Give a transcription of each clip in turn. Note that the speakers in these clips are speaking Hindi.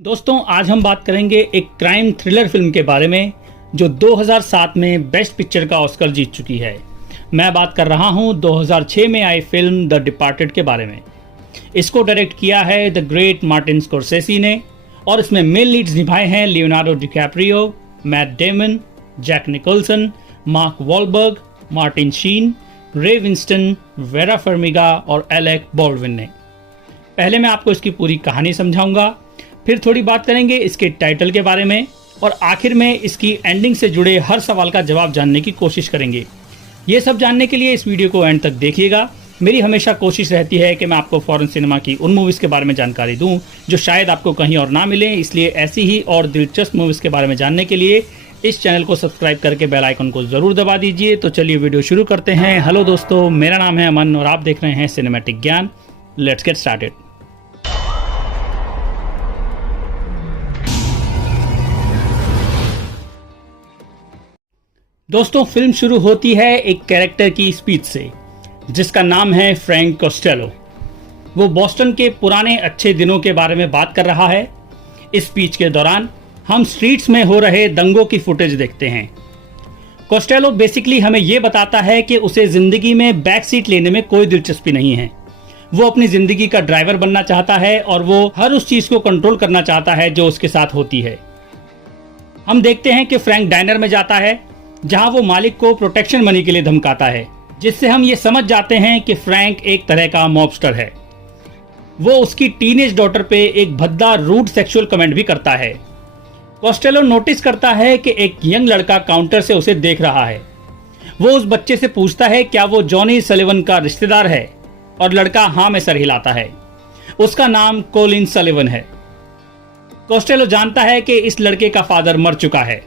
दोस्तों आज हम बात करेंगे एक क्राइम थ्रिलर फिल्म के बारे में जो 2007 में बेस्ट पिक्चर का ऑस्कर जीत चुकी है। मैं बात कर रहा हूं 2006 में आई फिल्म द डिपार्टेड के बारे में। इसको डायरेक्ट किया है द ग्रेट मार्टिन स्कोर्सेसी ने और इसमें मेन लीड्स निभाए हैं Leonardo DiCaprio, Matt Damon, Jack Nicholson, Mark Wahlberg, Martin Sheen, Ray Winstone, vera फर्मिगा और एलेक बॉल्डविन ने। पहले मैं आपको इसकी पूरी कहानी समझाऊंगा, फिर थोड़ी बात करेंगे इसके टाइटल के बारे में और आखिर में इसकी एंडिंग से जुड़े हर सवाल का जवाब जानने की कोशिश करेंगे। ये सब जानने के लिए इस वीडियो को एंड तक देखिएगा। मेरी हमेशा कोशिश रहती है कि मैं आपको फॉरेन सिनेमा की उन मूवीज़ के बारे में जानकारी दूं जो शायद आपको कहीं और ना मिले, इसलिए ऐसी ही और दिलचस्प मूवीज़ के बारे में जानने के लिए इस चैनल को सब्सक्राइब करके बेल आइकन को ज़रूर दबा दीजिए। तो चलिए वीडियो शुरू करते हैं। हेलो दोस्तों, मेरा नाम है अमन और आप देख रहे हैं सिनेमैटिक ज्ञान। Let's get started. दोस्तों फिल्म शुरू होती है एक कैरेक्टर की स्पीच से जिसका नाम है फ्रैंक कोस्टेलो। वो बॉस्टन के पुराने अच्छे दिनों के बारे में बात कर रहा है। इस स्पीच के दौरान हम स्ट्रीट्स में हो रहे दंगों की फुटेज देखते हैं। कोस्टेलो बेसिकली हमें ये बताता है कि उसे जिंदगी में बैक सीट लेने में कोई दिलचस्पी नहीं है। वो अपनी जिंदगी का ड्राइवर बनना चाहता है और वो हर उस चीज को कंट्रोल करना चाहता है जो उसके साथ होती है। हम देखते हैं कि फ्रैंक डाइनर में जाता है जहां वो मालिक को प्रोटेक्शन मनी के लिए धमकाता है, जिससे हम ये समझ जाते हैं कि फ्रैंक एक तरह का मॉबस्टर है। वो उसकी टीनेज डॉटर पे एक भद्दा रूड सेक्सुअल कमेंट भी करता है। कोस्टेलो नोटिस करता है कि एक यंग लड़का काउंटर से उसे देख रहा है। वो उस बच्चे से पूछता है क्या वो जॉनी सलिवन का रिश्तेदार है और लड़का हाँ में सर हिलाता है। उसका नाम कोलिन सलिवन है। कोस्टेलो जानता है कि इस लड़के का फादर मर चुका है,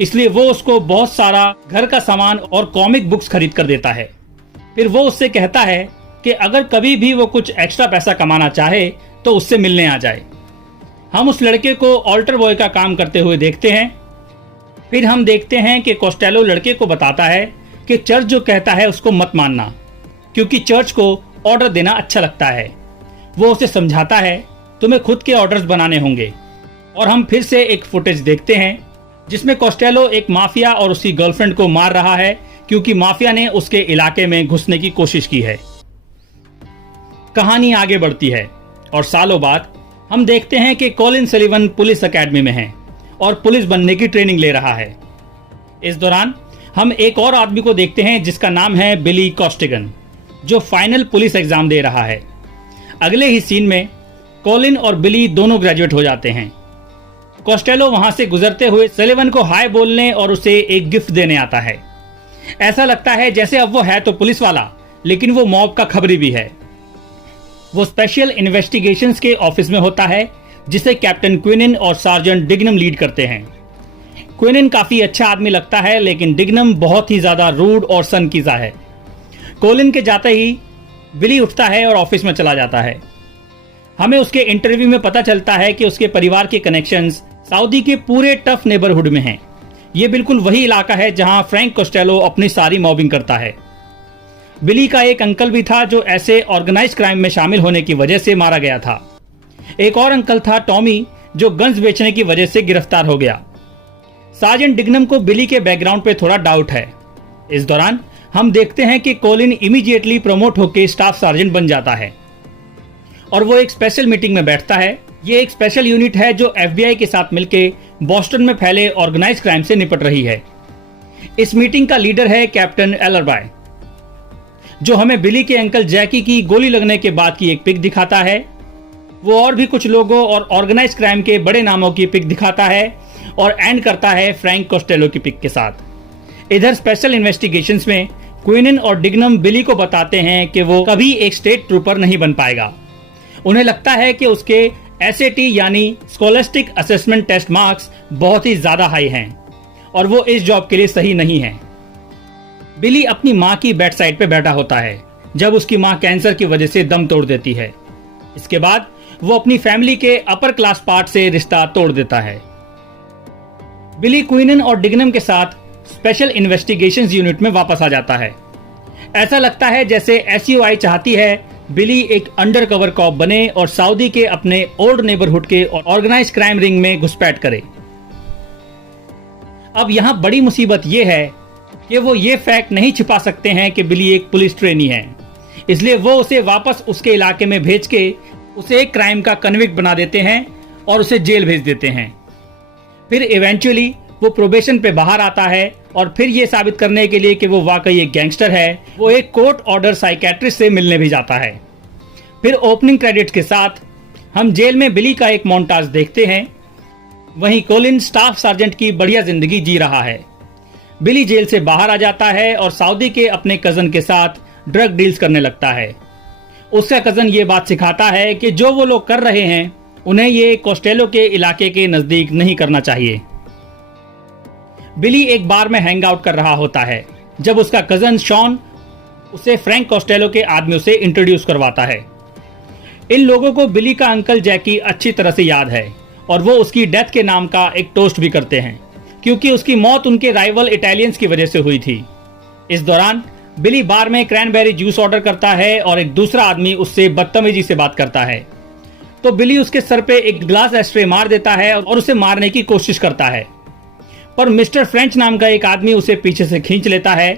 इसलिए वो उसको बहुत सारा घर का सामान और कॉमिक बुक्स खरीद कर देता है। फिर वो उससे कहता है कि अगर कभी भी वो कुछ एक्स्ट्रा पैसा कमाना चाहे तो उससे मिलने आ जाए। हम उस लड़के को ऑल्टर बॉय का काम करते हुए देखते हैं। फिर हम देखते हैं कि कोस्टेलो लड़के को बताता है कि चर्च जो कहता है उसको मत मानना, क्योंकि चर्च को ऑर्डर देना अच्छा लगता है। वो उसे समझाता है तुम्हें खुद के ऑर्डर्स बनाने होंगे। और हम फिर से एक फुटेज देखते हैं जिसमें कोस्टेलो एक माफिया और उसकी गर्लफ्रेंड को मार रहा है क्योंकि माफिया ने उसके इलाके में घुसने की कोशिश की है। कहानी आगे बढ़ती है और सालों बाद हम देखते हैं कि कोलिन सलिवन पुलिस एकेडमी में है और पुलिस बनने की ट्रेनिंग ले रहा है। इस दौरान हम एक और आदमी को देखते हैं जिसका नाम है बिली कॉस्टिगन, जो फाइनल पुलिस एग्जाम दे रहा है। अगले ही सीन में कोलिन और बिली दोनों ग्रेजुएट हो जाते हैं। कोस्टेलो वहां से गुजरते हुए सलिवन को हाय बोलने और उसे एक गिफ्ट देने आता है। ऐसा लगता है जैसे अब वो है तो पुलिस वाला, लेकिन वो मॉब का खबरी भी है। वो स्पेशल इन्वेस्टिगेशंस के ऑफिस में होता है जिसे कैप्टन क्विनन और सार्जेंट डिग्नम लीड करते हैं। क्विनन काफी अच्छा आदमी लगता है, लेकिन डिग्नम बहुत ही ज्यादा रूड और सनकीजा है। कोलिन के जाते ही बिली उठता है और ऑफिस में चला जाता है। हमें उसके इंटरव्यू में पता चलता है कि उसके परिवार के कनेक्शंस सऊदी के पूरे टफ नेबरहुड में हैं। ये बिल्कुल वही इलाका है जहां फ्रैंक कोस्टेलो अपनी सारी मॉबिंग करता है। बिली का एक अंकल भी था जो ऐसे ऑर्गेनाइज क्राइम में शामिल होने की वजह से मारा गया था। एक और अंकल था टॉमी, जो गन्स बेचने की वजह से गिरफ्तार हो गया। सार्जेंट डिग्नम को बिली के बैकग्राउंड पे थोड़ा डाउट है। इस दौरान हम देखते हैं कि कोलिन इमीडिएटली प्रमोट होकर स्टाफ सार्जेंट बन जाता है और वो एक स्पेशल मीटिंग में बैठता है। ये एक स्पेशल यूनिट है जो FBI के साथ मिलकर बॉस्टन में फैले ऑर्गेनाइज क्राइम से निपट रही है। इस मीटिंग का लीडर है कैप्टन एलरबाय, जो हमें बिली के अंकल जैकी की गोली लगने के बाद की एक पिक दिखाता है। वो और भी कुछ लोगों और ऑर्गेनाइज क्राइम के बड़े नामों की पिक दिखाता है और एंड करता है फ्रैंक कोस्टेलो की पिक के साथ। इधर स्पेशल इन्वेस्टिगेशंस में क्विनन और डिग्नम बिली को बताते हैं कि वो कभी एक स्टेट ट्रूपर नहीं बन पाएगा। उन्हें लगता है कि उसके SAT यानी स्कॉलस्टिक असेसमेंट टेस्ट मार्क्स बहुत ही ज्यादा हाई हैं और वो इस जॉब के लिए सही नहीं है। बिली अपनी माँ की बेड साइड पे बैठा होता है जब उसकी माँ कैंसर की वजह से दम तोड़ देती है। इसके बाद वो अपनी फैमिली के अपर क्लास पार्ट से रिश्ता तोड़ देता है। बिली क्विनन और डिग्नम के साथ स्पेशल इन्वेस्टिगेशंस यूनिट में वापस आ जाता है। ऐसा लगता है जैसे SUI चाहती है बिली एक अंडरकवर कॉप बने और सऊदी के अपने ओल्ड नेबरहुड के ऑर्गेनाइज्ड क्राइम रिंग में घुसपैठ करे। अब यहाँ बड़ी मुसीबत यह है कि वो ये फैक्ट नहीं छिपा सकते हैं कि बिली एक पुलिस ट्रेनी है, इसलिए वो उसे वापस उसके इलाके में भेज के उसे एक क्राइम का कन्विक्ट बना देते हैं और उसे जेल भेज देते हैं। फिर इवेंचुअली वो प्रोबेशन पे बाहर आता है और फिर ये साबित करने के लिए कि वो वाकई एक गैंगस्टर है, वो एक कोर्ट ऑर्डर साइकेट्रिस्ट से मिलने भी जाता है। फिर ओपनिंग क्रेडिट्स के साथ हम जेल में बिली का एक मोन्टाज देखते हैं। वहीं कोलिन स्टाफ सार्जेंट की बढ़िया जिंदगी जी रहा है। बिली जेल से बाहर आ जाता है और सऊदी के अपने कजन के साथ ड्रग डील्स करने लगता है। उसका कजन ये बात सिखाता है कि जो वो लोग कर रहे हैं उन्हें ये कोस्टेलो के इलाके के नजदीक नहीं करना चाहिए। बिली एक बार में हैंग आउट कर रहा होता है जब उसका कजन शॉन उसे फ्रैंक कोस्टेलो के आदमियों से इंट्रोड्यूस करवाता है। इन लोगों को बिली का अंकल जैकी अच्छी तरह से याद है और वो उसकी डेथ के नाम का एक टोस्ट भी करते हैं, क्योंकि उसकी मौत उनके राइवल इटालियंस की वजह से हुई थी। इस दौरान बिली बार में क्रैनबेरी जूस ऑर्डर करता है और एक दूसरा आदमी उससे बदतमीजी से बात करता है, तो बिली उसके सर पे एक ग्लास एस्ट्रे मार देता है और उसे मारने की कोशिश करता है, पर मिस्टर फ्रेंच नाम का एक आदमी उसे पीछे से खींच लेता है।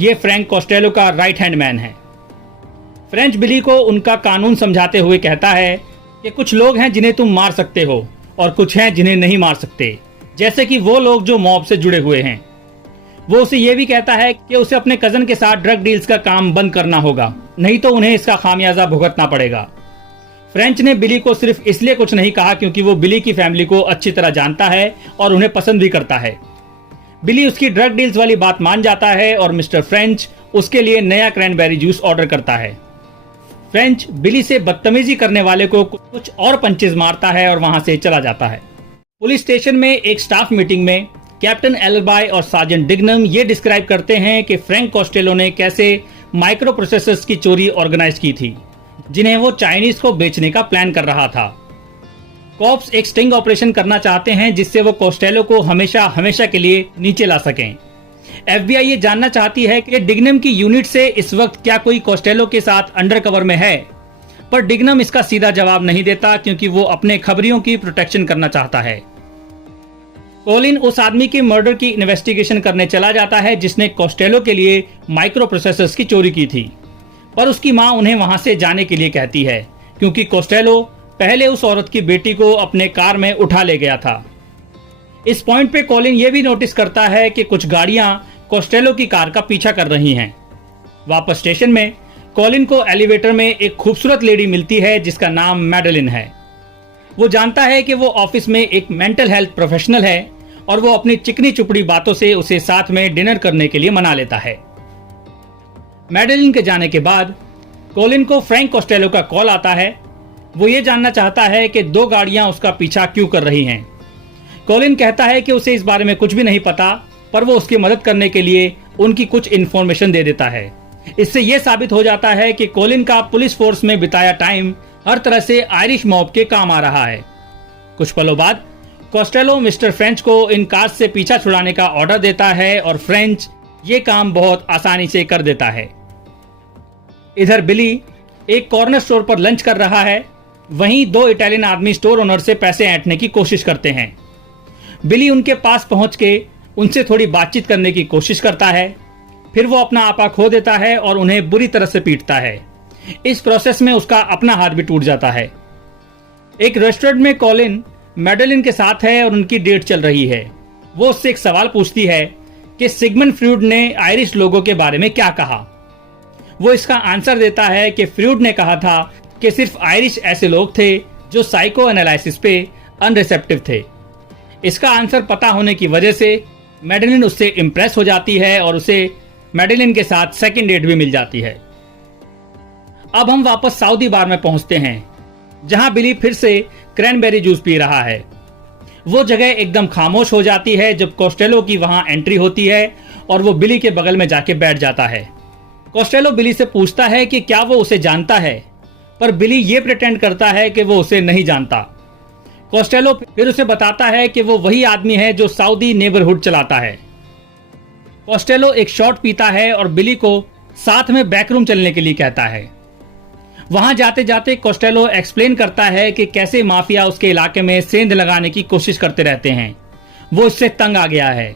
ये फ्रैंक कोस्टेलो का राइट हैंड मैन है। फ्रेंच बिली को उनका कानून समझाते हुए कहता है कि कुछ लोग हैं जिन्हें तुम मार सकते हो और कुछ हैं जिन्हें नहीं मार सकते, जैसे कि वो लोग जो मॉब से जुड़े हुए हैं। वो उसे ये भी कहता है कि उसे अपने कजन के साथ ड्रग डील्स का काम बंद करना होगा, नहीं तो उन्हें इसका खामियाजा भुगतना पड़ेगा। फ्रेंच ने बिली को सिर्फ इसलिए कुछ नहीं कहा क्योंकि वो बिली की फैमिली को अच्छी तरह जानता है और उन्हें पसंद भी करता है। बिली उसकी ड्रग डील्स वाली बात मान जाता है और मिस्टर फ्रेंच उसके लिए नया क्रैनबेरी जूस ऑर्डर करता है। फ्रेंच बिली से बदतमीजी करने वाले को कुछ और पंचेस मारता है और वहां से चला जाता है। पुलिस स्टेशन में एक स्टाफ मीटिंग में कैप्टन एल्बाई और सार्जेंट डिग्नम ये डिस्क्राइब करते हैं कि फ्रैंक कोस्टेलो ने कैसे माइक्रो प्रोसेसर्स की चोरी ऑर्गेनाइज की थी, जिन्हें वो चाइनीज को बेचने का प्लान कर रहा था। कॉप्स एक स्टिंग ऑपरेशन करना चाहते हैं जिससे वो कोस्टेलो को हमेशा हमेशा के लिए नीचे ला सकें। FBI ये जानना चाहती है कि डिग्नम की यूनिट से इस वक्त क्या कोई कोस्टेलो के साथ अंडरकवर में है, पर डिग्नम इसका सीधा जवाब नहीं देता क्योंकि वो अपने खबरियों की प्रोटेक्शन करना चाहता है। कोलिन उस आदमी के मर्डर की इन्वेस्टिगेशन करने चला जाता है जिसने कोस्टेलो के लिए माइक्रो प्रोसेसर्स की चोरी की थी, पर उसकी मां उन्हें वहां से जाने के लिए कहती है क्योंकि कोस्टेलो पहले उस औरत की बेटी को अपने कार में उठा ले गया था। इस पॉइंट पे कोलिन ये भी नोटिस करता है कि कुछ गाड़ियां कोस्टेलो की कार का पीछा कर रही हैं। वापस स्टेशन में कोलिन को एलिवेटर में एक खूबसूरत लेडी मिलती है जिसका नाम मैडेलिन है। वो जानता है कि वो ऑफिस में एक मेंटल हेल्थ प्रोफेशनल है और वो अपनी चिकनी चुपड़ी बातों से उसे साथ में डिनर करने के लिए मना लेता है। मैडेलिन के जाने के बाद कोलिन को फ्रैंक कोस्टेलो का कॉल आता है। वो ये जानना चाहता है कि दो गाड़ियां उसका पीछा क्यों कर रही हैं। कोलिन कहता है कि उसे इस बारे में कुछ भी नहीं पता, पर वो उसकी मदद करने के लिए उनकी कुछ इन्फॉर्मेशन दे देता है। इससे यह साबित हो जाता है कि कोलिन का पुलिस फोर्स में बिताया टाइम हर तरह से आयरिश मॉब के काम आ रहा है। कुछ पलों बाद कोस्टेलो मिस्टर फ्रेंच को इन कार्स से पीछा छुड़ाने का ऑर्डर देता है और फ्रेंच ये काम बहुत आसानी से कर देता है। इधर बिली एक कॉर्नर स्टोर पर लंच कर रहा है, वहीं दो इटालियन आदमी स्टोर ओनर से पैसे ऐंठने की कोशिश करते हैं। बिली उनके पास पहुंच के उनसे थोड़ी बातचीत करने की कोशिश करता है, फिर वो अपना आपा खो देता है और उन्हें बुरी तरह से पीटता है। इस प्रोसेस में उसका अपना हाथ भी टूट जाता है। एक रेस्टोरेंट में कोलिन मैडेलिन के साथ है और उनकी डेट चल रही है। वो उससे एक सवाल पूछती है कि सिगमंड फ्रॉइड ने आयरिश लोगों के बारे में क्या कहा। वो इसका आंसर देता है कि फ्रॉइड ने कहा था कि सिर्फ आयरिश ऐसे लोग थे जो साइको एनालिसिस पे अनरिसेप्टिव थे। इसका आंसर पता होने की वजह से मैडेलिन उससे इम्प्रेस हो जाती है और उसे मैडेलिन के साथ सेकंड डेट भी मिल जाती है। अब हम वापस सऊदी बार में पहुंचते हैं, जहां बिली फिर से क्रैनबेरी जूस पी रहा है। वो जगह एकदम खामोश हो जाती है जब कोस्टेलो की वहां एंट्री होती है और वो बिली के बगल में जाके बैठ जाता है। कोस्टेलो बिली से पूछता है कि क्या वो उसे जानता है, पर बिली ये प्रिटेंड करता है कि वो उसे नहीं जानता। कोस्टेलो फिर उसे बताता है कि वो वही आदमी है जो सऊदी नेबरहुड चलाता है। कोस्टेलो एक शॉट पीता है और बिली को साथ में बैकरूम चलने के लिए कहता है। वहां जाते जाते कोस्टेलो एक्सप्लेन करता है कि कैसे माफिया उसके इलाके में सेंध लगाने की कोशिश करते रहते हैं। वो इससे तंग आ गया है।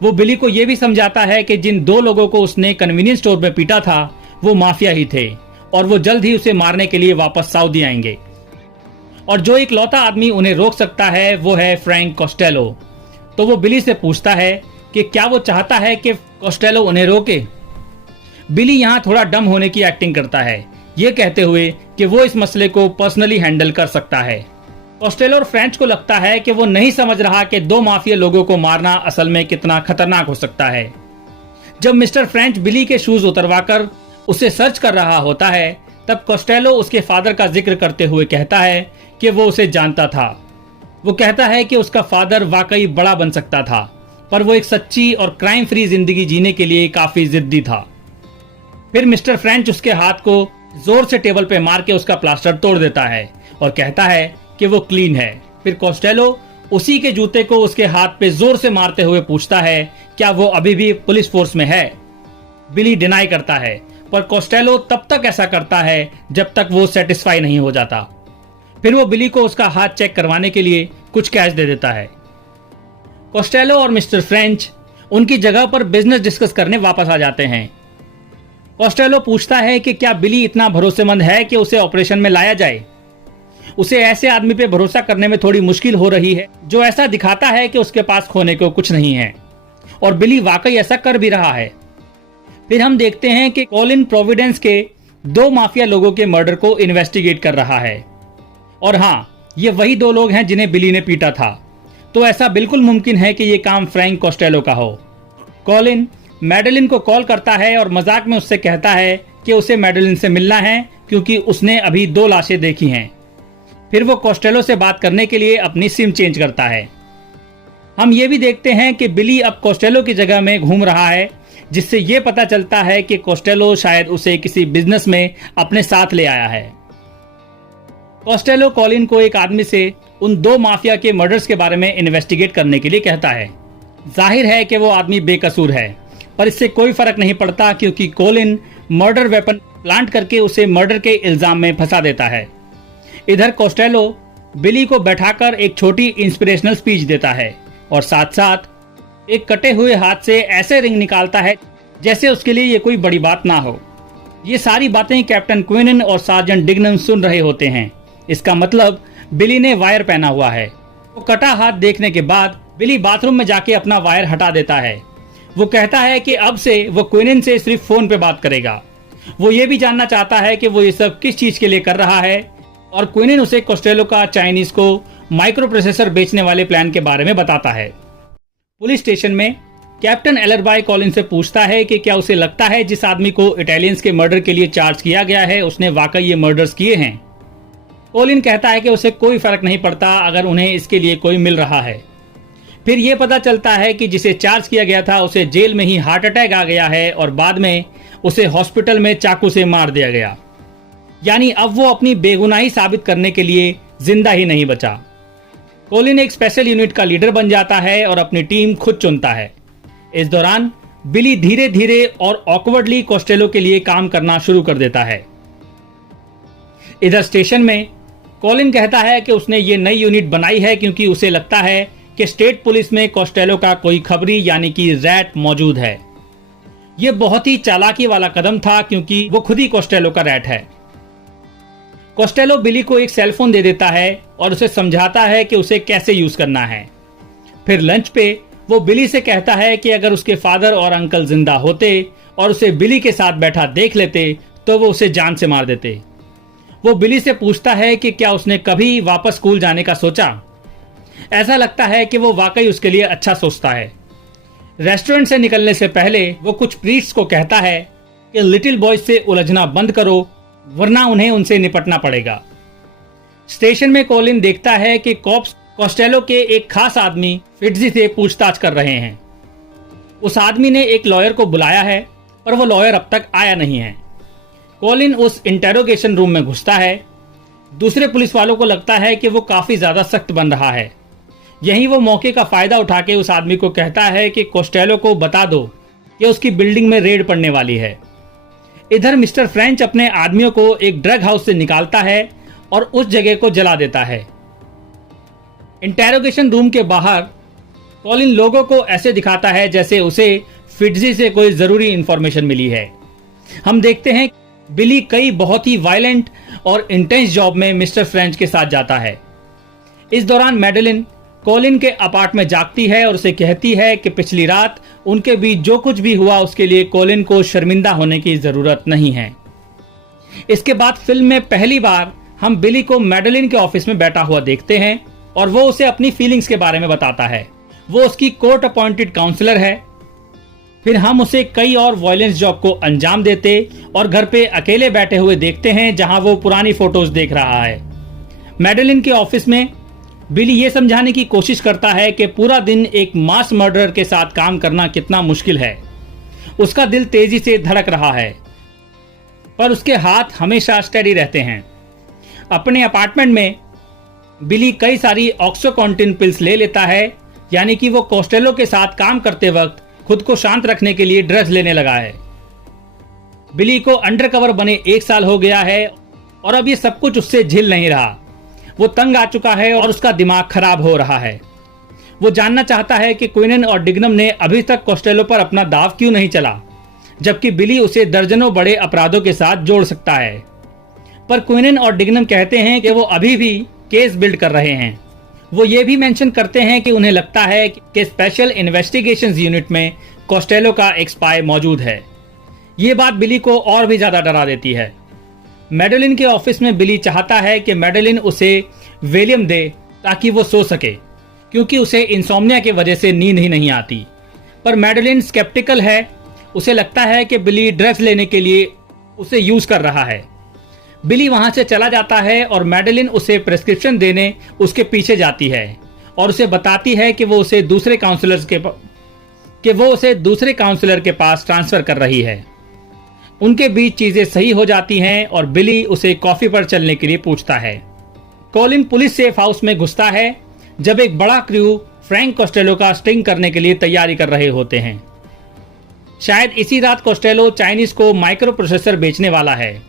वो बिली को यह भी समझाता है कि जिन 2 लोगों को उसने कन्वीनियंस स्टोर में पीटा था वो माफिया ही थे और वो जल्द ही उसे मारने के लिए वापस सऊदी आएंगे और जो इकलौता आदमी उन्हें रोक सकता है वो है फ्रैंक कोस्टेलो। तो वो बिली से पूछता है कि क्या वो चाहता है कि कोस्टेलो उन्हें रोके। बिली यहाँ थोड़ा डम होने की एक्टिंग करता है, ये कहते हुए कि वो इस मसले को पर्सनली हैंडल कर सकता है। कोस्टेलो और फ्रेंच को लगता है कि वो नहीं समझ रहा कि 2 माफिया लोगों को मारना असल में कितना खतरनाक हो सकता है। जब मिस्टर फ्रेंच बिली के शूज उतरवाकर उसे सर्च कर रहा होता है तब कोस्टेलो उसके फादर का जिक्र करते हुए कहता है कि वो उसे जानता था। वो कहता है कि उसका फादर वाकई बड़ा बन सकता था, पर वो एक सच्ची और क्राइम फ्री जिंदगी जीने के लिए काफी जिद्दी था। फिर मिस्टर फ्रेंच उसके हाथ को जोर से टेबल पे मार के उसका प्लास्टर तोड़ देता है और कहता है कि वो क्लीन है। फिर कोस्टेलो उसी के जूते को उसके हाथ पे जोर से मारते हुए पूछता है क्या वो अभी भी पुलिस फोर्स में है। बिली डिनाई करता है, पर कोस्टेलो तब तक ऐसा करता है जब तक वो सेटिस्फाई नहीं हो जाता। फिर वो बिली को उसका हाथ चेक करवाने के लिए कुछ कैश दे देता है। कोस्टेलो और मिस्टर फ्रेंच उनकी जगह पर बिजनेस डिस्कस करने वापस आ जाते हैं। कोस्टेलो पूछता है कि क्या बिली इतना भरोसेमंद है कि उसे ऑपरेशन में लाया जाए। उसे ऐसे आदमी पे भरोसा करने में थोड़ी मुश्किल हो रही है जो ऐसा दिखाता है कि उसके पास खोने को कुछ नहीं है, और बिली वाकई ऐसा कर भी रहा है। फिर हम देखते हैं कि कॉलिन प्रोविडेंस के 2 माफिया लोगों के मर्डर को इन्वेस्टिगेट कर रहा है, और हाँ, ये वही 2 लोग हैं जिन्हें बिली ने पीटा था। तो ऐसा बिल्कुल मुमकिन है कि ये काम फ्रैंक कोस्टेलो का हो। कॉलिन मैडेलिन को कॉल करता है और मजाक में उससे कहता है कि उसे मैडेलिन से मिलना है क्योंकि उसने अभी 2 लाशें देखी हैं। फिर वो कोस्टेलो से बात करने के लिए अपनी सिम चेंज करता है। हम ये भी देखते हैं कि बिली अब कोस्टेलो की जगह में घूम रहा है, जिससे ये पता चलता है कि कोस्टेलो शायद उसे किसी बिजनेस में अपने साथ ले आया है। कोस्टेलो कॉलिन को एक आदमी से उन 2 माफिया के मर्डर्स के बारे में इन्वेस्टिगेट करने के लिए कहता है। जाहिर है कि वो आदमी बेकसूर है, पर इससे कोई फर्क नहीं पड़ता क्योंकि कॉलिन मर्डर वेपन प्लांट करके उसे मर्डर के इल्जाम में फंसा देता है। इधर कोस्टेलो बिली को बैठाकर एक छोटी इंस्पिरेशनल स्पीच देता है और साथ साथ एक कटे हुए हाथ से ऐसे रिंग निकालता है जैसे उसके लिए ये कोई बड़ी बात ना हो। ये सारी बातें कैप्टन क्विनन और सार्जेंट डिग्नम सुन रहे होते हैं। इसका मतलब बिली ने वायर पहना हुआ है। वो कटा हाथ देखने के बाद बिली बाथरूम में जाके अपना वायर हटा देता है। वो कहता है कि अब से वो क्विनन से सिर्फ फोन पे बात करेगा। वो ये भी जानना चाहता है कि वो ये सब किस चीज के लिए कर रहा है, और क्विनन उसे कोस्टेलो का चाइनीज को माइक्रो प्रोसेसर बेचने वाले प्लान के बारे में बताता है। पुलिस स्टेशन में कैप्टन एलरबाई कॉलिन से पूछता है कि क्या उसे लगता है जिस आदमी को इटालियंस के मर्डर के लिए चार्ज किया गया है उसने वाकई ये मर्डर्स किए हैं। कॉलिन कहता है कि उसे कोई फर्क नहीं पड़ता अगर उन्हें इसके लिए कोई मिल रहा है। फिर यह पता चलता है कि जिसे चार्ज किया गया था उसे जेल में ही हार्ट अटैक आ गया है और बाद में उसे हॉस्पिटल में चाकू से मार दिया गया। यानी अब वो अपनी बेगुनाही साबित करने के लिए जिंदा ही नहीं बचा। कॉलिन एक स्पेशल यूनिट का लीडर बन जाता है और अपनी टीम खुद चुनता है। इस दौरान बिली धीरे धीरे और ऑकवर्डली कोस्टेलो के लिए काम करना शुरू कर देता है। इधर स्टेशन में कॉलिन कहता है कि उसने ये नई यूनिट बनाई है क्योंकि उसे लगता है कि स्टेट पुलिस में कोस्टेलो का कोई खबरी यानी कि रैट मौजूद है। यह बहुत ही चालाकी वाला कदम था क्योंकि वो खुद ही कोस्टेलो का रैट है। कोस्टेलो बिली को एक सेलफोन दे देता है और उसे समझाता है कि उसे कैसे यूज करना है। फिर लंच पे वो बिली से कहता है कि अगर उसके फादर और अंकल जिंदा होते और उसे बिली के साथ बैठा देख लेते तो वो उसे जान से मार देते। वो बिली से पूछता है कि क्या उसने कभी वापस स्कूल जाने का सोचा। ऐसा लगता है कि वो वाकई उसके लिए अच्छा सोचता है। रेस्टोरेंट से निकलने से पहले वो कुछ प्रीस्ट को कहता है कि लिटिल बॉयज से उलझना बंद करो वरना उन्हें उनसे निपटना पड़ेगा। स्टेशन में कॉलिन देखता है कि कॉप्स कोस्टेलो के एक खास आदमी फिट्जी से पूछताछ कर रहे हैं। उस आदमी ने एक लॉयर को बुलाया है पर वो लॉयर अब तक आया नहीं है। कॉलिन उस इंटेरोगेशन रूम में घुसता है। दूसरे पुलिस वालों को लगता है कि वो काफी ज्यादा सख्त बन रहा है। यहीं वो मौके का फायदा उठा के उस आदमी को कहता है कि कोस्टेलो को बता दो कि उसकी बिल्डिंग में रेड पड़ने वाली है। इधर मिस्टर फ्रेंच अपने आदमियों को एक ड्रग हाउस से निकालता है और उस जगह को जला देता है। इंटेरोगेशन रूम के बाहर कॉलिन लोगों को ऐसे दिखाता है जैसे उसे फिट्जी से कोई जरूरी इंफॉर्मेशन मिली है। हम देखते हैं बिली कई बहुत ही वायलेंट और इंटेंस जॉब में मिस्टर फ्रेंच के साथ जाता है। इस दौरान मैडेलिन कॉलिन के अपार्ट में जागती है और उसे कहती है कि पिछली रात उनके बीच जो कुछ भी हुआ उसके लिए कॉलिन को शर्मिंदा होने की जरूरत नहीं है। इसके बाद फिल्म में पहली बार हम बिली को मैडेलिन के ऑफिस में बैठा हुआ देखते हैं और वो उसे अपनी फीलिंग्स के बारे में बताता है। वो उसकी कोर्ट अपॉइंटेड काउंसलर है। फिर हम उसे कई और वायलेंस जॉब को अंजाम देते और घर पे अकेले बैठे हुए देखते हैं जहां वो पुरानी फोटोज देख रहा है। मैडेलिन के ऑफिस में बिली ये समझाने की कोशिश करता है कि पूरा दिन एक मास मर्डरर के साथ काम करना कितना मुश्किल है। उसका दिल तेजी से धड़क रहा है पर उसके हाथ हमेशा स्टेडी रहते हैं। अपने अपार्टमेंट में बिली कई सारी ऑक्सीकॉन्टिन पिल्स ले लेता है, यानी कि वो कोस्टेलो के साथ काम करते वक्त खुद को शांत रखने के लिए ड्रग्स लेने लगा है। बिली को अंडरकवर बने 1 साल हो गया है और अब ये सब कुछ उससे झेल नहीं रहा। वो तंग आ चुका है और उसका दिमाग खराब हो रहा है। वो जानना चाहता है कि क्विनन और डिग्नम ने अभी तक कोस्टेलो पर अपना दाव क्यों नहीं चला, जबकि बिली उसे दर्जनों बड़े अपराधों के साथ जोड़ सकता है। पर क्विनन और डिग्नम कहते हैं कि वो अभी भी केस बिल्ड कर रहे हैं। वो ये भी मेंशन करते हैं कि उन्हें लगता है कि स्पेशल इन्वेस्टिगेशंस यूनिट में कोस्टेलो का एक स्पाई मौजूद है। ये बात बिली को और भी ज्यादा डरा देती है। मैडेलिन के ऑफिस में बिली चाहता है कि मैडेलिन उसे वेलियम दे ताकि वो सो सके, क्योंकि उसे इंसोम्निया की वजह से नींद ही नहीं आती। पर मैडेलिन स्केप्टिकल है। उसे लगता है कि बिली ड्रग्स लेने के लिए उसे यूज कर रहा है। बिली वहां से चला जाता है और मैडेलिन उसे प्रेस्क्रिप्शन देने उसके पीछे जाती है और उसे बताती है कि वो उसे दूसरे काउंसलर के पास ट्रांसफर कर रही है। उनके बीच चीजें सही हो जाती हैं और बिली उसे कॉफी पर चलने के लिए पूछता है। कॉलिन पुलिस सेफ हाउस में घुसता है जब एक बड़ा क्रू फ्रैंक कोस्टेलो का स्टिंग करने के लिए तैयारी कर रहे होते हैं। शायद इसी रात कोस्टेलो चाइनीज को माइक्रो प्रोसेसर बेचने वाला है।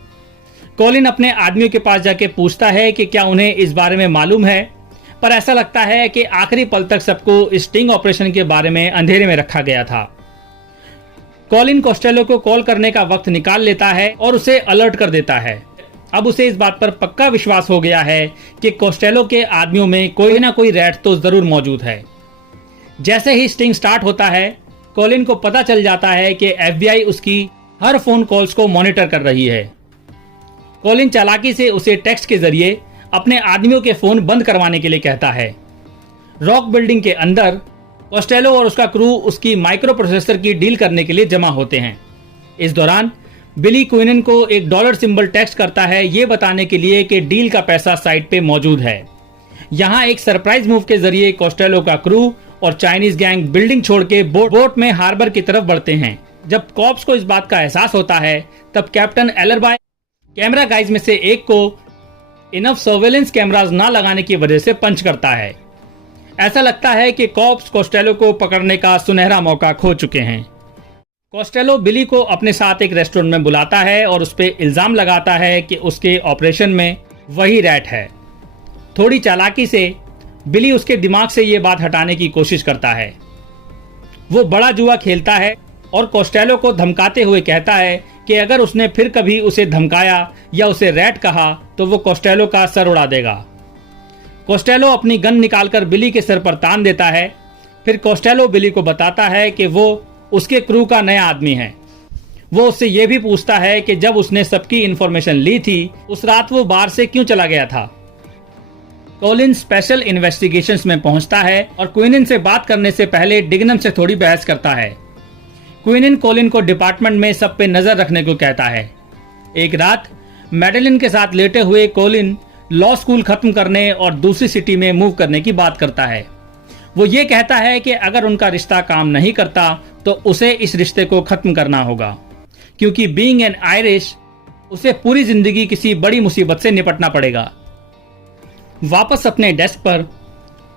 कॉलिन अपने आदमियों के पास जाके पूछता है कि क्या उन्हें इस बारे में मालूम है, पर ऐसा लगता है कि आखिरी पल तक सबको इस स्टिंग ऑपरेशन के बारे में अंधेरे में रखा गया था। कॉलिन कोस्टेलो को कॉल करने का वक्त निकाल लेता है और उसे अलर्ट कर देता है। अब उसे इस बात पर पक्का विश्वास हो गया है कि कोस्टेलो के आदमियों में कोई ना कोई रैट तो जरूर मौजूद है। जैसे ही स्टिंग स्टार्ट होता है, कॉलिन को पता चल जाता है कि FBI उसकी हर फोन कॉल्स को मॉनिटर कर रही है। कॉलिन चालाकी से उसे टेक्स्ट के जरिए अपने आदमियों के फोन बंद करवाने के लिए कहता है। रॉक बिल्डिंग के अंदर कोस्टेलो और उसका क्रू उसकी माइक्रो प्रोसेसर की डील करने के लिए जमा होते हैं। इस दौरान बिली क्विनन को एक डॉलर सिंबल टेक्स्ट करता है, ये बताने के लिए कि डील का पैसा साइट पे मौजूद है। यहाँ एक सरप्राइज मूव के जरिए कोस्टेलो का क्रू और चाइनीज गैंग बिल्डिंग छोड़ के बोट में हार्बर की तरफ बढ़ते हैं। जब कॉप्स को इस बात का एहसास होता है, तब कैप्टन एलरबाई कैमरा गाइज में से एक को इनफ सर्वेलेंस कैमरास ना लगाने की वजह से पंच करता है। ऐसा लगता है कि कॉप्स कोस्टेलो को पकड़ने का सुनहरा मौका खो चुके हैं। कोस्टेलो बिली को अपने साथ एक रेस्टोरेंट में बुलाता है और उस पर इल्जाम लगाता है कि उसके ऑपरेशन में वही रैट है। थोड़ी चालाकी से बिली उसके दिमाग से ये बात हटाने की कोशिश करता है। वो बड़ा जुआ खेलता है और कोस्टेलो को धमकाते हुए कहता है कि अगर उसने फिर कभी उसे धमकाया या उसे रैट कहा तो वो कोस्टेलो का सर उड़ा देगा। कोस्टेलो अपनी गन निकालकर बिली के सर पर तान देता है। फिर कोस्टेलो बिली को बताता है कि वो उसके क्रू का नया आदमी है। वो उससे ये भी पूछता है कि जब उसने सबकी इंफॉर्मेशन ली थी उस रात वो बार से क्यों चला गया था। कॉलिन स्पेशल इन्वेस्टिगेशंस में पहुंचता है और क्विनन से बात करने से पहले डिग्नम से थोड़ी बहस करता है। क्विनन कॉलिन को डिपार्टमेंट में सब पे नजर रखने को कहता है। एक रात मैडेलिन के साथ लेटे हुए कॉलिन लॉ स्कूल खत्म करने और दूसरी सिटी में मूव करने की बात करता है। वो ये कहता है कि अगर उनका रिश्ता काम नहीं करता तो उसे इस रिश्ते को खत्म करना होगा, क्योंकि बीइंग एन आयरिश उसे पूरी जिंदगी किसी बड़ी मुसीबत से निपटना पड़ेगा। वापस अपने डेस्क पर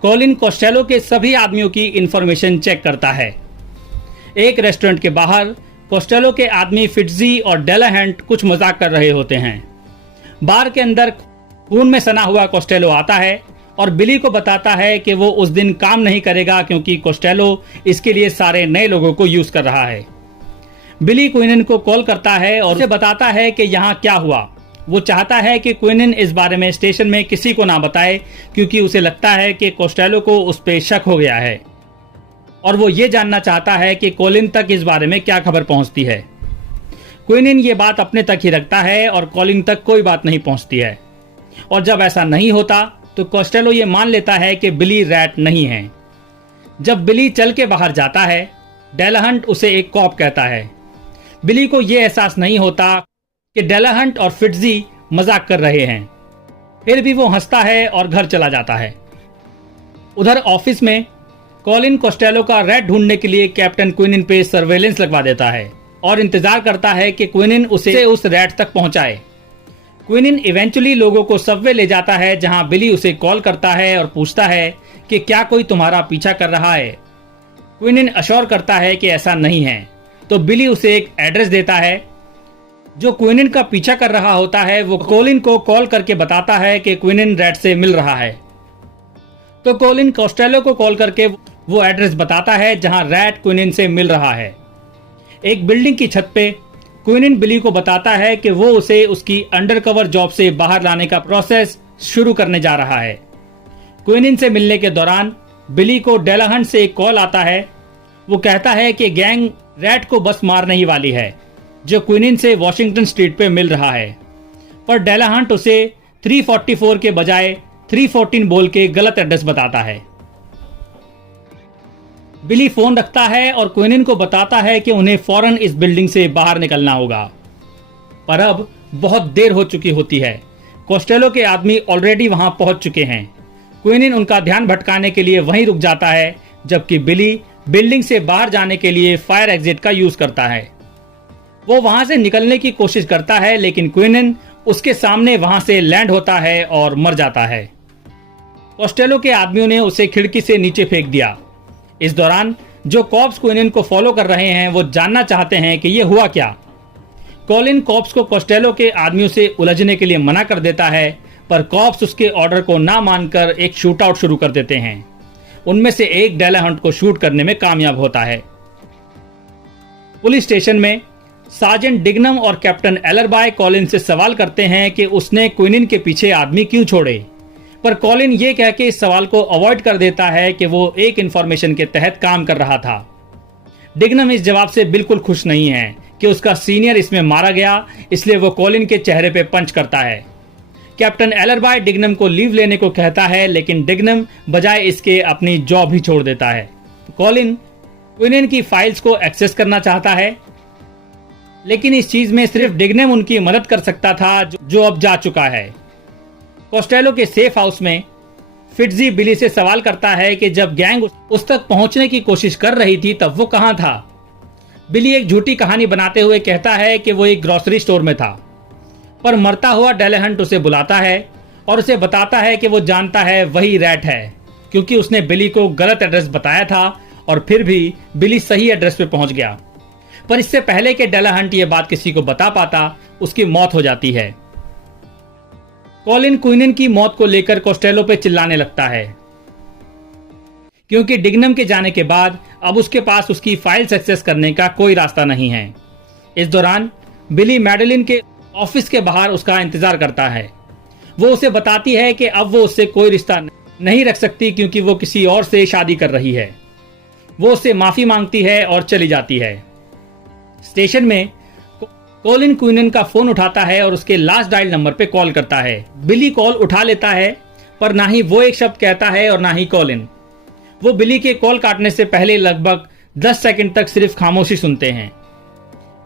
कॉलिन कोस्टेलो के सभी आदमियों की इंफॉर्मेशन चेक करता है। एक रेस्टोरेंट के बाहर कोस्टेलो के आदमी फिट्जी और डेलाहंट कुछ मजाक कर रहे होते हैं। बार के अंदर खून में सना हुआ कोस्टेलो आता है और बिली को बताता है कि वो उस दिन काम नहीं करेगा क्योंकि कोस्टेलो इसके लिए सारे नए लोगों को यूज कर रहा है। बिली क्विनन को कॉल करता है और उसे बताता है कि यहाँ क्या हुआ। वो चाहता है कि क्विनन इस बारे में स्टेशन में किसी को ना बताए क्योंकि उसे लगता है कि कोस्टेलो को उस पर शक हो गया है और वो ये जानना चाहता है कि कॉलिन तक इस बारे में क्या खबर पहुंचती है। क्विनन ये बात अपने तक ही रखता है और कॉलिन तक कोई बात नहीं पहुंचती है और जब ऐसा नहीं होता तो कोस्टेलो ये मान लेता है कि बिली रैट नहीं है। जब बिली चल के बाहर जाता है, डेलाहंट उसे एक कॉप कहता है। बिली को यह एहसास नहीं होता कि डेलाहंट और फिट्जी मजाक कर रहे हैं, फिर भी वो हंसता है और घर चला जाता है। उधर ऑफिस में कॉलिन कोस्टेलो का रैट ढूंढने के लिए कैप्टन क्विनन पे सर्वेलेंस लगवा देता है और इंतजार करता है कि क्विनन उसे उस रैट तक पहुंचाए। क्विनन इवेंचुअली लोगों को सबवे ले जाता है जहां बिली उसे कॉल करता है और पूछता है कि क्या कोई तुम्हारा पीछा कर रहा है। क्विनन अश्योर करता है कि ऐसा नहीं है, तो बिली उसे एक एड्रेस देता है। जो क्विनन का पीछा कर रहा होता है वो कॉलिन को कॉल करके बताता है कि क्विनन रैट से मिल रहा है। तो कॉलिन कोस्टेलो को कॉल करके वो एड्रेस बताता है जहां रैट क्विनन से मिल रहा है। एक बिल्डिंग की छत पे क्विनन बिली को बताता है कि वो उसे उसकी अंडरकवर जॉब से बाहर लाने का प्रोसेस शुरू करने जा रहा है। क्विनन से मिलने के दौरान बिली को डेलाहंट से एक कॉल आता है। वो कहता है कि गैंग रैट को बस मारने ही वाली है जो क्विनन से वॉशिंगटन स्ट्रीट पे मिल रहा है, पर डेलाहंट उसे 344 के बजाय 314 बोल के गलत एड्रेस बताता है। बिली फोन रखता है और क्विनन को बताता है कि उन्हें फौरन इस बिल्डिंग से बाहर निकलना होगा, पर अब बहुत देर हो चुकी होती है। कोस्टेलो के आदमी ऑलरेडी वहां पहुंच चुके हैं। क्विनन उनका ध्यान भटकाने के लिए वहीं रुक जाता है, जबकि बिली बिल्डिंग से बाहर जाने के लिए फायर एग्जिट का यूज करता है। वो वहां से निकलने की कोशिश करता है, लेकिन क्विनन उसके सामने वहां से लैंड होता है और मर जाता है। कोस्टेलो के आदमियों ने उसे खिड़की से नीचे फेंक दिया। इस दौरान जो कॉप्स क्विनन को फॉलो कर रहे हैं वो जानना चाहते हैं कि ये हुआ क्या। कॉलिन कॉप्स को कोस्टेलो के आदमियों से उलझने के लिए मना कर देता है, पर कॉप्स उसके ऑर्डर को ना मानकर एक शूट आउट शुरू कर देते हैं। उनमें से एक डेलाहंट को शूट करने में कामयाब होता है। पुलिस स्टेशन में सार्जेंट डिग्नम और कैप्टन एलरबाय कॉलिन से सवाल करते हैं कि उसने क्विनन के पीछे आदमी क्यों छोड़े, पर कॉलिन ये कह के इस सवाल को अवॉइड कर देता है कि वो एक इंफॉर्मेशन के तहत काम कर रहा था। डिग्नम इस जवाब से बिल्कुल खुश नहीं है कि उसका सीनियर इसमें मारा गया, इसलिए वो कॉलिन के चेहरे पे पंच करता है। कैप्टन एलरबाय डिग्नम को लीव लेने को कहता है, लेकिन डिग्नम बजाय इसके अपनी जॉब ही छोड़ देता है। कॉलिन क्विनन की फाइल्स को एक्सेस करना चाहता है, लेकिन इस चीज में सिर्फ डिग्नम उनकी मदद कर सकता था जो अब जा चुका है। कोस्टेलो के सेफ हाउस में फिट्जी बिली से सवाल करता है कि जब गैंग उस तक पहुंचने की कोशिश कर रही थी तब वो कहां था। बिली एक झूठी कहानी बनाते हुए कहता है कि वो एक ग्रोसरी स्टोर में था, पर मरता हुआ डेलाहंट उसे बुलाता है और उसे बताता है कि वो जानता है वही रैट है, क्योंकि उसने बिली को गलत एड्रेस बताया था और फिर भी बिली सही एड्रेस पे पहुंच गया। पर इससे पहले कि डेलाहंट ये बात किसी को बता पाता, उसकी मौत हो जाती है। कॉलिन क्विनन की मौत को लेकर कोस्टेलो पे चिल्लाने लगता है, क्योंकि डिग्नम के जाने के बाद अब उसके पास उसकी फाइल्स एक्सेस करने का कोई रास्ता नहीं है। इस दौरान बिली मैडेलिन के ऑफिस के बाहर उसका इंतजार करता है। वो उसे बताती है कि अब वो उससे कोई रिश्ता नहीं रख सकती क्योंकि वो किसी और से शादी कर रही है। वो उससे माफी मांगती है और चली जाती है। स्टेशन में कॉलिन क्विनन का फोन उठाता है और उसके लास्ट डायल नंबर पे कॉल करता है। बिली कॉल उठा लेता है, पर ना ही वो एक शब्द कहता है और ना ही कॉलिन। वो बिली के कॉल काटने से पहले लगभग 10 सेकंड तक सिर्फ खामोशी सुनते हैं।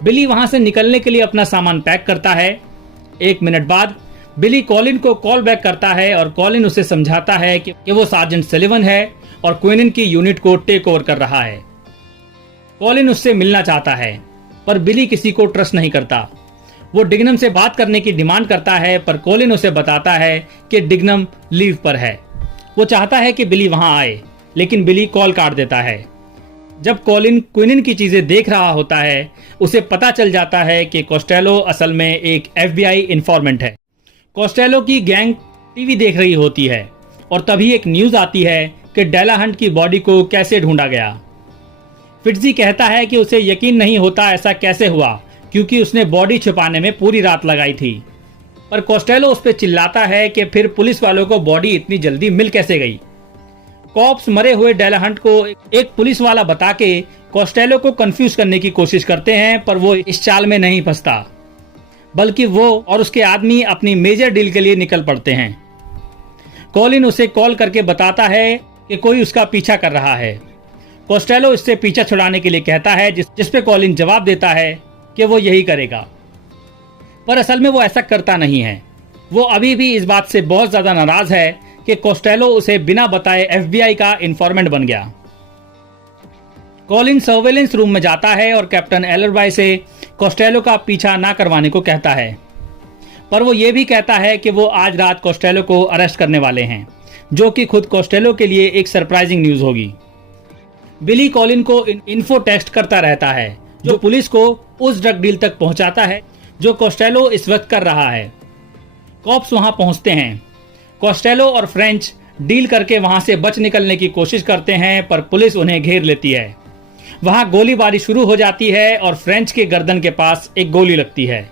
बिली वहां से निकलने के लिए अपना सामान पैक करता है। 1 मिनट बाद बिली कॉलिन को कॉल बैक करता है और कॉलिन उसे समझाता है कि वो सार्जेंट सलिवन है और क्विनन की यूनिट को टेक ओवर कर रहा है। कॉलिन उससे मिलना चाहता है, पर बिली किसी को ट्रस्ट नहीं करता। वो डिग्नम से बात करने की डिमांड करता है, पर कॉलिन उसे बताता है कि डिग्नम लीव पर है। वो चाहता है कि बिली वहां आए, लेकिन बिली कॉल काट देता है। जब कॉलिन क्विनिन की चीजें देख रहा होता है, उसे पता चल जाता है कि कोस्टेलो असल में एक FBI इन्फॉर्मेंट है। कोस्टेलो की गैंग टीवी देख रही होती है और तभी एक न्यूज आती है कि डेला हंट की बॉडी को कैसे ढूंढा गया। फिट्जी कहता है कि उसे यकीन नहीं होता ऐसा कैसे हुआ, क्योंकि उसने बॉडी छुपाने में पूरी रात लगाई थी। पर कोस्टेलो उस पर चिल्लाता है कि फिर पुलिस वालों को बॉडी इतनी जल्दी मिल कैसे गई। कॉप्स मरे हुए डेला हंट को एक पुलिस वाला बता के कोस्टेलो को कंफ्यूज करने की कोशिश करते हैं, पर वो इस चाल में नहीं फंसता, बल्कि वो और उसके आदमी अपनी मेजर डील के लिए निकल पड़ते हैं। कॉलिन उसे कॉल करके बताता है कि कोई उसका पीछा कर रहा है। कोस्टेलो इससे पीछा छुड़ाने के लिए कहता है, जिस पे कॉलिन जवाब देता है कि वो यही करेगा। पर असल में वो ऐसा करता नहीं है। वो अभी भी इस बात से बहुत ज्यादा नाराज है कि कोस्टेलो उसे बिना बताए FBI का इन्फॉर्मेंट बन गया। कॉलिन सर्वेलेंस रूम में जाता है और कैप्टन एलरबाई से कोस्टेलो का पीछा ना करवाने को कहता है, पर वो ये भी कहता है कि वो आज रात कोस्टेलो को अरेस्ट करने वाले हैं, जो कि खुद कोस्टेलो के लिए एक सरप्राइजिंग न्यूज होगी। बिली कॉलिन को इन्फो टेक्स्ट करता रहता है, जो पुलिस को उस ड्रग डील तक पहुंचाता है जो कोस्टेलो इस वक्त कर रहा है। कॉप्स वहां पहुंचते हैं। कोस्टेलो और फ्रेंच डील करके वहां से बच निकलने की कोशिश करते हैं, पर पुलिस उन्हें घेर लेती है। वहां गोलीबारी शुरू हो जाती है और फ्रेंच के गर्दन के पास एक गोली लगती है।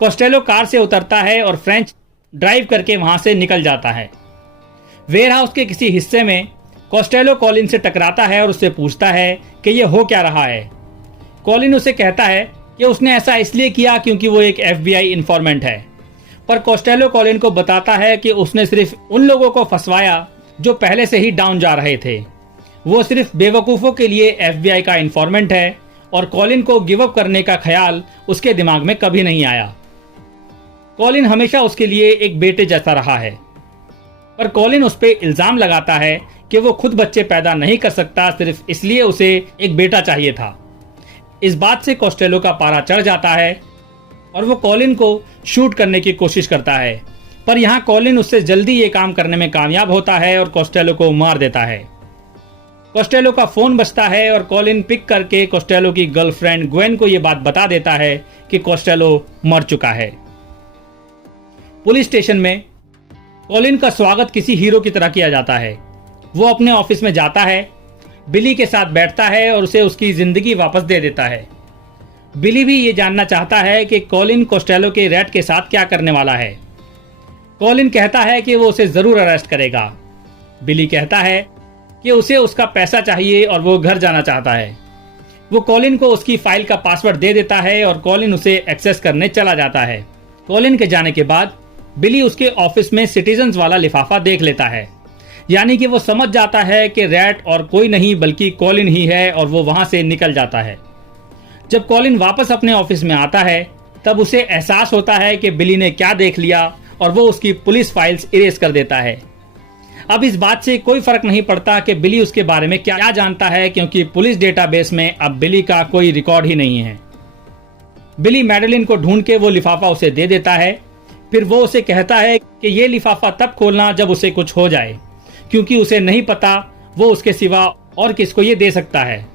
कोस्टेलो कार से उतरता है और फ्रेंच ड्राइव करके वहां से निकल जाता है। वेयरहाउस के किसी हिस्से में कोस्टेलो कॉलिन से टकराता है और उससे पूछता है कि ये हो क्या रहा है। कॉलिन उसे कहता है कि उसने ऐसा इसलिए किया क्योंकि वो एक FBI इन्फॉर्मेंट है, पर कोस्टेलो कॉलिन को बताता है कि उसने सिर्फ उन लोगों को फंसवाया जो पहले से ही डाउन जा रहे थे। वो सिर्फ बेवकूफ़ों के लिए FBI का इन्फॉर्मेंट है और कॉलिन को गिव अप करने का ख्याल उसके दिमाग में कभी नहीं आया। कॉलिन हमेशा उसके लिए एक बेटे जैसा रहा है, पर कॉलिन उस पर इल्ज़ाम लगाता है कि वो खुद बच्चे पैदा नहीं कर सकता, सिर्फ इसलिए उसे एक बेटा चाहिए था। इस बात से कोस्टेलो का पारा चढ़ जाता है और वो कॉलिन को शूट करने की कोशिश करता है, पर यहाँ कॉलिन उससे जल्दी ये काम करने में कामयाब होता है और कोस्टेलो को मार देता है। कोस्टेलो का फोन बजता है और कॉलिन पिक करके कोस्टेलो की गर्लफ्रेंड ग्वेन को ये बात बता देता है कि कोस्टेलो मर चुका है। पुलिस स्टेशन में कॉलिन का स्वागत किसी हीरो की तरह किया जाता है। वो अपने ऑफिस में जाता है, बिली के साथ बैठता है और उसे उसकी जिंदगी वापस दे देता है। बिली भी ये जानना चाहता है कि कॉलिन कोस्टेलो के रैट के साथ क्या करने वाला है। कॉलिन कहता है कि वो उसे जरूर अरेस्ट करेगा। बिली कहता है कि उसे उसका पैसा चाहिए और वो घर जाना चाहता है। वो कॉलिन को उसकी फाइल का पासवर्ड दे देता है और कॉलिन उसे एक्सेस करने चला जाता है। कॉलिन के जाने के बाद बिली उसके ऑफिस में सिटीजन्स वाला लिफाफा देख लेता है, यानी कि वो समझ जाता है कि रैट और कोई नहीं बल्कि कॉलिन ही है और वो वहां से निकल जाता है। जब कॉलिन वापस अपने ऑफिस में आता है, तब उसे एहसास होता है कि बिली ने क्या देख लिया और वो उसकी पुलिस फाइल्स इरेज कर देता है। अब इस बात से कोई फर्क नहीं पड़ता कि बिली उसके बारे में क्या जानता है, क्योंकि पुलिस डेटाबेस में अब बिली का कोई रिकॉर्ड ही नहीं है। बिली मैडेलिन को ढूंढ के वो लिफाफा उसे दे देता है। फिर वो उसे कहता है कि ये लिफाफा तब खोलना जब उसे कुछ हो जाए, क्योंकि उसे नहीं पता वो उसके सिवा और किसको ये दे सकता है।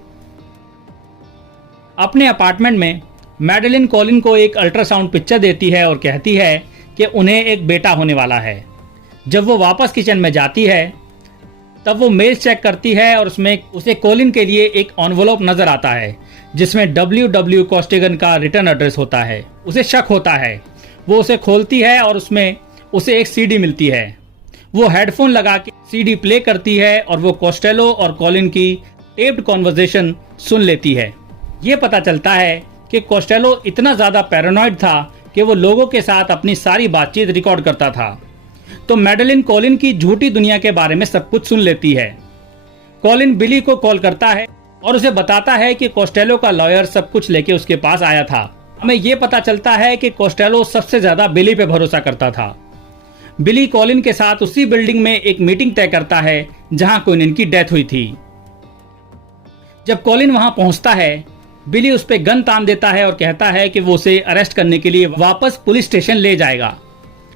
अपने अपार्टमेंट में मैडेलिन कॉलिन को एक अल्ट्रासाउंड पिक्चर देती है और कहती है कि उन्हें एक बेटा होने वाला है। जब वो वापस किचन में जाती है, तब वो मेल चेक करती है और उसमें उसे कॉलिन के लिए एक एनवलप नजर आता है, जिसमें W कोस्टेगन का रिटर्न एड्रेस होता है। उसे शक होता है। वो उसे खोलती है और उसमें उसे एक CD मिलती है। वो हेडफोन लगा के CD प्ले करती है और वो कोस्टेलो और कॉलिन की टेप्ड कॉन्वर्सेशन सुन लेती है। ये पता चलता है कि कोस्टेलो इतना ज्यादा पैरानॉइड था कि वो लोगों के साथ अपनी सारी बातचीत रिकॉर्ड करता था। तो मैडेलिन कॉलिन की झूठी दुनिया के बारे में सब कुछ सुन लेती है। कॉलिन बिली को कॉल करता है और उसे बताता है कि कोस्टेलो का लॉयर सब कुछ लेके उसके पास आया था। हमें ये पता चलता है कि कोस्टेलो सबसे ज्यादा बिली पे भरोसा करता था। बिली कॉलिन के साथ उसी बिल्डिंग में एक मीटिंग तय करता है जहां क्विनिन की डेथ हुई थी। जब कॉलिन वहां पहुंचता है, बिली उस पर गन तान देता है और कहता है कि वो उसे अरेस्ट करने के लिए वापस पुलिस स्टेशन ले जाएगा।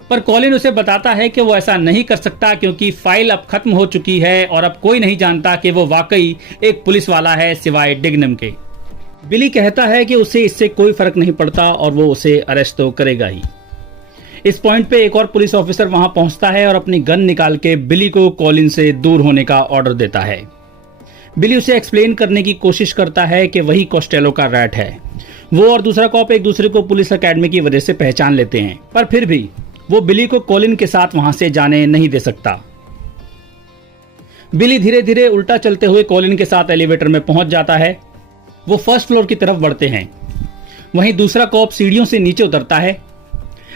पर कॉलिन उसे बताता है कि वो ऐसा नहीं कर सकता क्योंकि फाइल अब खत्म हो चुकी है और अब कोई नहीं जानता कि वो वाकई एक पुलिस वाला है सिवाय डिग्नम के। बिली कहता है कि उसे इससे कोई फर्क नहीं पड़ता और वो उसे अरेस्ट तो करेगा ही। इस पॉइंट पे एक और पुलिस ऑफिसर वहां पहुंचता है और अपनी गन निकाल के बिली को कॉलिन से दूर होने का ऑर्डर देता है। बिली उसे एक्सप्लेन करने की कोशिश करता है कि वही कॉस्टेलो का रैट है। वो और दूसरा कॉप एक दूसरे को पुलिस एकेडमी की वजह से पहचान लेते हैं, पर फिर भी वो बिली को कॉलिन के साथ वहां से जाने नहीं दे सकता। बिली धीरे धीरे उल्टा चलते हुए कॉलिन के साथ एलिवेटर में पहुंच जाता है। वो फर्स्ट फ्लोर की तरफ बढ़ते हैं। वहीं दूसरा कॉप सीढ़ियों से नीचे उतरता है।